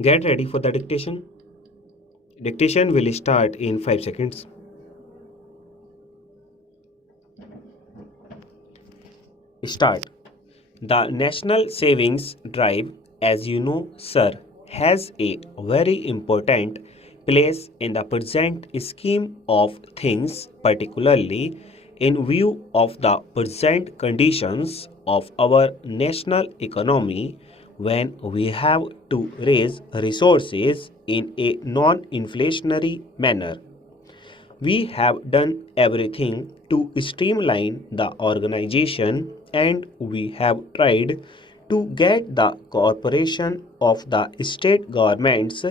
Get ready for the dictation. Dictation will start in 5 seconds. Start. The National Savings Drive, as you know, sir, has a very important place in the present scheme of things, particularly in view of the present conditions of our national economy when we have to raise resources in a non inflationary manner. We have done everything to streamline the organization and we have tried to get the cooperation of the state governments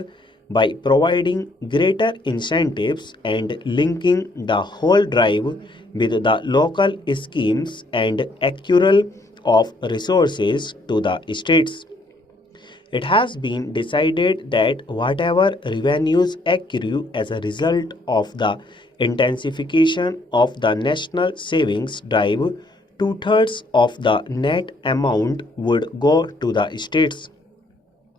by providing greater incentives and linking the whole drive with the local schemes and accrual of resources to the states. It has been decided that whatever revenues accrue as a result of the intensification of the national savings drive, two-thirds of the net amount would go to the states.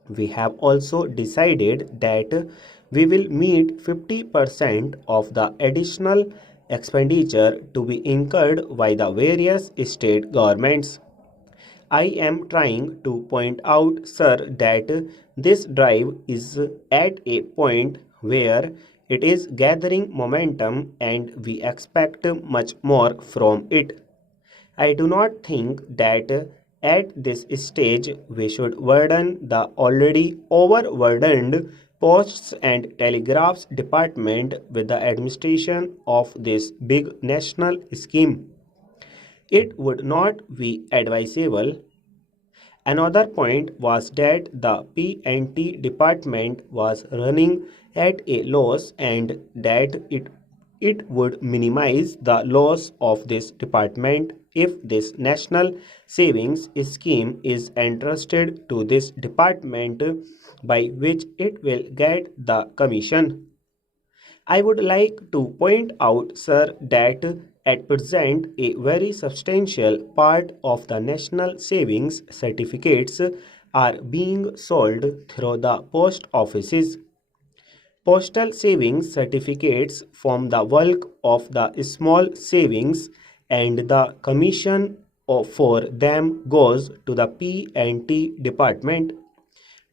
We have also decided that we will meet 50% of the additional expenditure to be incurred by the various state governments. I am trying to point out, sir, that this drive is at a point where it is gathering momentum and we expect much more from it. I do not think that at this stage we should burden the already overburdened Posts and Telegraphs Department with the administration of this big national scheme. It would not be advisable. Another point was that the P&T department was running at a loss and that it would minimize the loss of this department if this national savings scheme is entrusted to this department by which it will get the commission. I would like to point out, sir, that at present a very substantial part of the national savings certificates are being sold through the post offices. Postal savings certificates form the bulk of the small savings and the commission for them goes to the P&T department.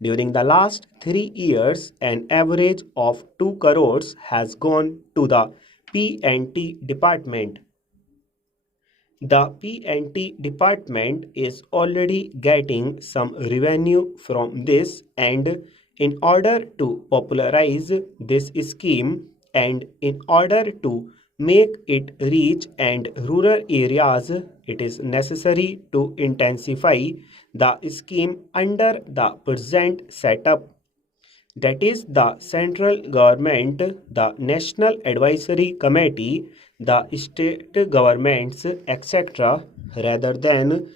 During the last 3 years, an average of 2 crores has gone to the P&T department. The P&T department is already getting some revenue from this, and in order to popularize this scheme and in order to make it reach and rural areas, it is necessary to intensify the scheme under the present setup, that is the central government, the National Advisory Committee, the state governments, etc., rather than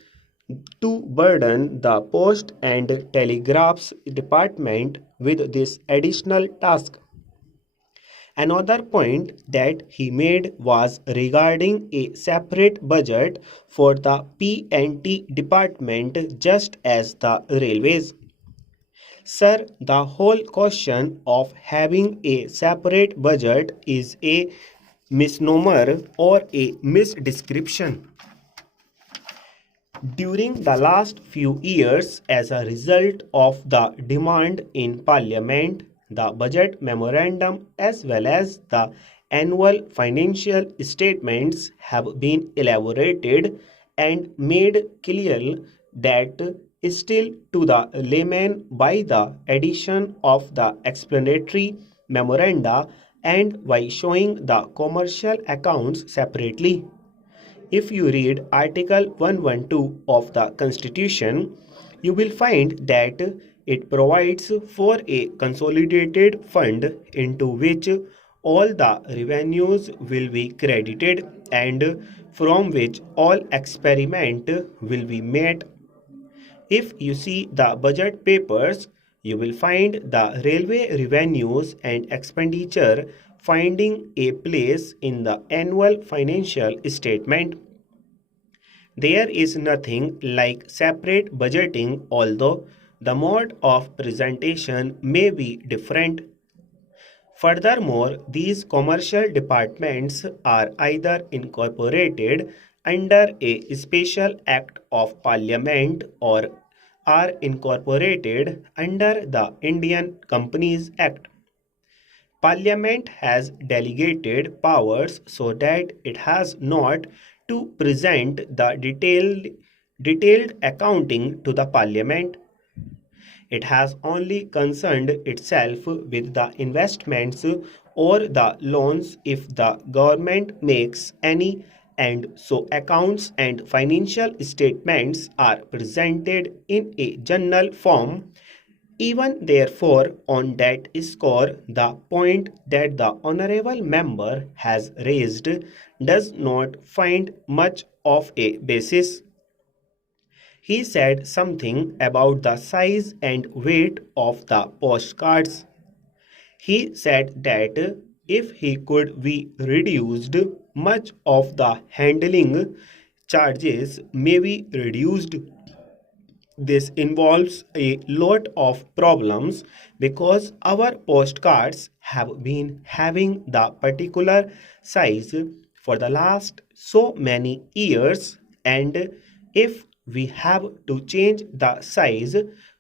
to burden the Post and Telegraphs Department with this additional task. Another point that he made was regarding a separate budget for the P&T department just as the railways. Sir, the whole question of having a separate budget is a misnomer or a misdescription. During the last few years, as a result of the demand in Parliament, the budget memorandum as well as the annual financial statements have been elaborated and made clear that still to the layman by the addition of the explanatory memoranda and by showing the commercial accounts separately. If you read Article 112 of the Constitution, you will find that it provides for a consolidated fund into which all the revenues will be credited and from which all experiment will be made. If you see the budget papers, you will find the railway revenues and expenditure finding a place in the annual financial statement. There is nothing like separate budgeting, although the mode of presentation may be different. Furthermore, these commercial departments are either incorporated under a special act of parliament or are incorporated under the Indian Companies Act. Parliament has delegated powers so that it has not to present the detailed accounting to the Parliament. It has only concerned itself with the investments or the loans if the government makes any, and so accounts and financial statements are presented in a journal form. Even therefore, on that score, the point that the honorable member has raised does not find much of a basis. He said something about the size and weight of the postcards. He said that if he could be reduced, much of the handling charges may be reduced. This involves a lot of problems because our postcards have been having the particular size for the last so many years, and if we have to change the size,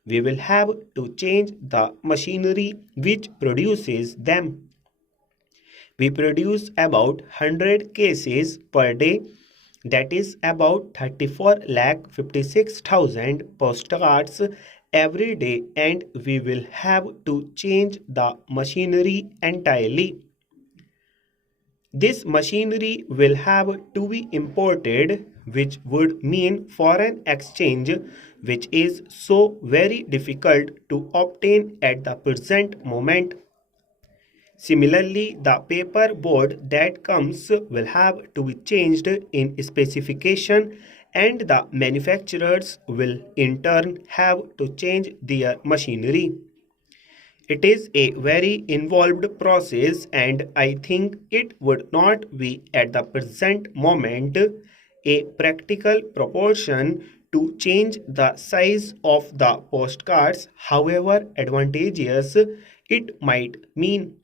we will have to change the machinery which produces them. We produce about 100 cases per day, that is about 34 lakh 56,000 postcards every day, and we will have to change the machinery entirely. This machinery will have to be imported, which would mean foreign exchange, which is so very difficult to obtain at the present moment. Similarly, the paper board that comes will have to be changed in specification, and the manufacturers will in turn have to change their machinery. It is a very involved process, and I think it would not be at the present moment a practical proportion to change the size of the postcards, however advantageous it might mean.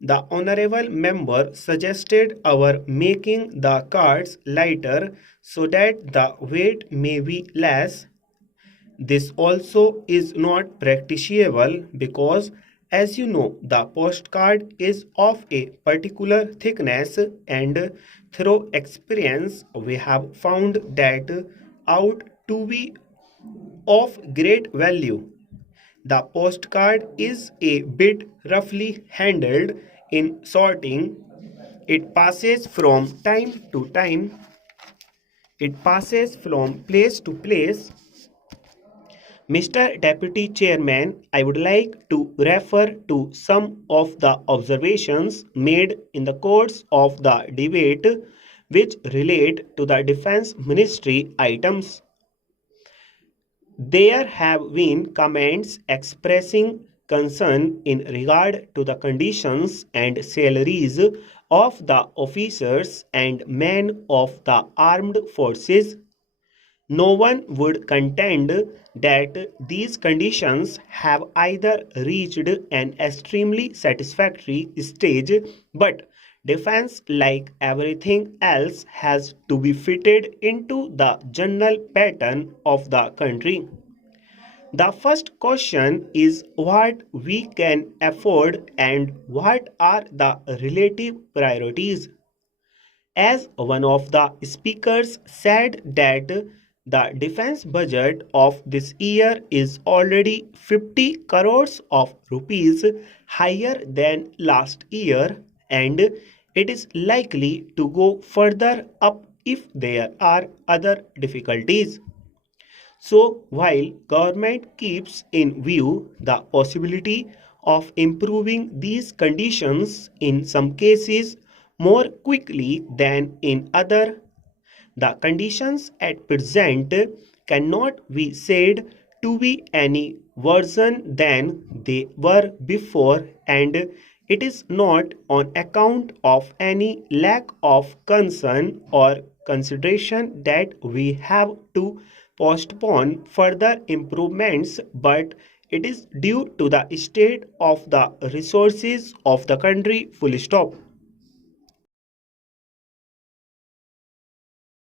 The honorable member suggested our making the cards lighter so that the weight may be less. This also is not practicable because, as you know, the postcard is of a particular thickness, and through experience we have found that out to be of great value. The postcard is a bit roughly handled in sorting. It passes from time to time. It passes from place to place. Mr. Deputy Chairman, I would like to refer to some of the observations made in the course of the debate which relate to the Defense Ministry items. There have been comments expressing concern in regard to the conditions and salaries of the officers and men of the armed forces. No one would contend that these conditions have either reached an extremely satisfactory stage, but defense, like everything else, has to be fitted into the general pattern of the country. The first question is what we can afford and what are the relative priorities. As one of the speakers said that the defense budget of this year is already 50 crores of rupees higher than last year, and it is likely to go further up if there are other difficulties. So, while government keeps in view the possibility of improving these conditions in some cases more quickly than in other, the conditions at present cannot be said to be any worse than they were before, and it is not on account of any lack of concern or consideration that we have to postpone further improvements, but it is due to the state of the resources of the country. Full stop.